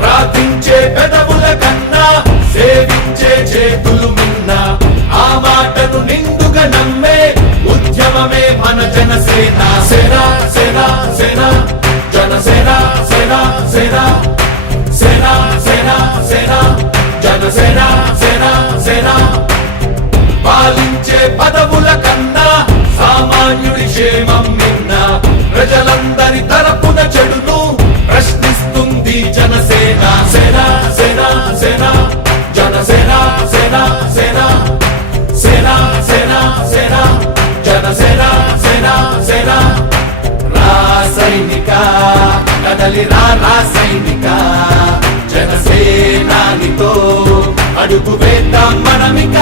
ప్రార్థించే పెదవుల కన్నా సేవించే చేతులు మిన్న, ఆ మాటను నిండుగా నమ్మే ఉద్యమమే మన జనసేన. సేన సేన సేన జనసేన సేన సేన సేన సేన సేన జనసేన సేన సేన. పాలించే పదవుల కన్నా సామాన్యుడి క్షేమం నిన్న, ప్రజలందరి తరపున చెడును ప్రశ్నిస్తుంది జనసేన. సేన సేన సేన జనసేన సేన సేన సేన సేన సేన జనసేన సేన సేన. రాసైనిక కదలి రాసైనిక, జనసేనానితో అడుగు వేద్దాం మనమిక.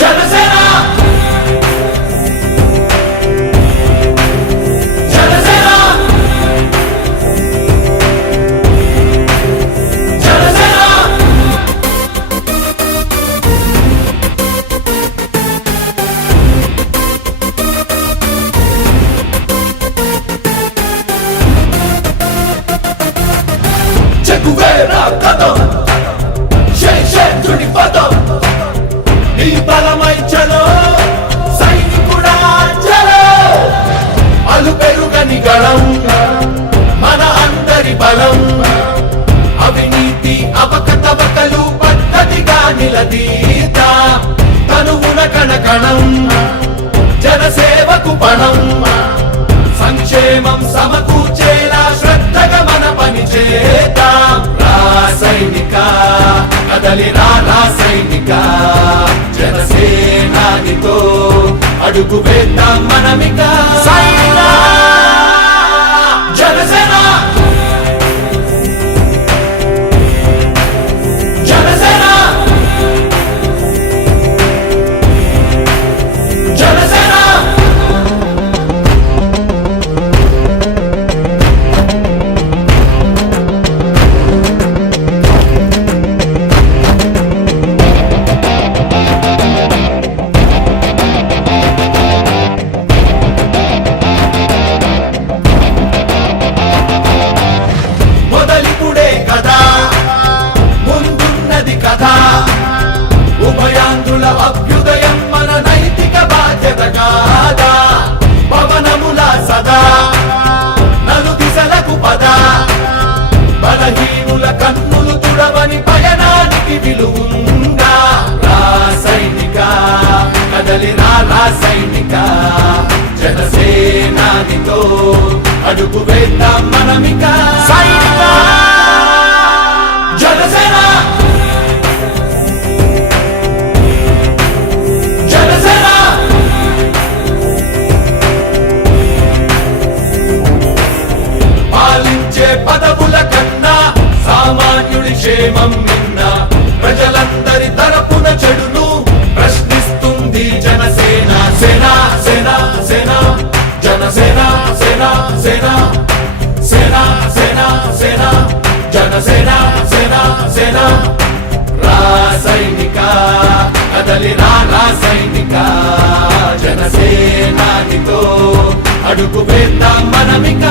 జనసేన జనసేన జనసేన. చెక్కువేరా కదం శేషుడి పదం, నీ బలమై చలో సైనికుడా చలో. అలు పెరుగని గళం మన అందరి బలం, అవినీతి అవకతవకలు పద్ధతిగా నిలదీత. తనువున కణకణం జనసేవకు పణం, సంక్షేమం సమకూర్చేలా శ్రద్ధగా మన పని చేద్దాం. రాసైనిక కదలి రాసైనిక, జనసేనానితో అడుగు వేద్దాం మనమిక. జనసేన జనసేన జనసేన. మొదలిపుడే కదా ముందున్నది కదా, ఉభయాంధ్రుల అభ్యుదయం మన నైతిక బాధ్యత కాదా. పవనముల సదా నలు దిశలకు పద, బలహీనుల కన్నులు తుడవని పయనానికి విలువుందా. రాసైనిక కదలి రాసైనిక, జనసేనానితో అడుగు వేద్దాం మనమిక. జనసేన జనసేన పాలించే పదవుల కన్నా సామాన్యుడి క్షేమం నిన్న, ప్రజలందరి తరపున చెడును ప్రశ్నిస్తుంది జనసేన. సేన సేన సేన జనసేన సేన సేన సేన సేన సేన జనసేన సేన సేన. రాసైనిక కదలి రాసైనిక, జనసేనానితో అడుగు వేద్దాం మనమిక.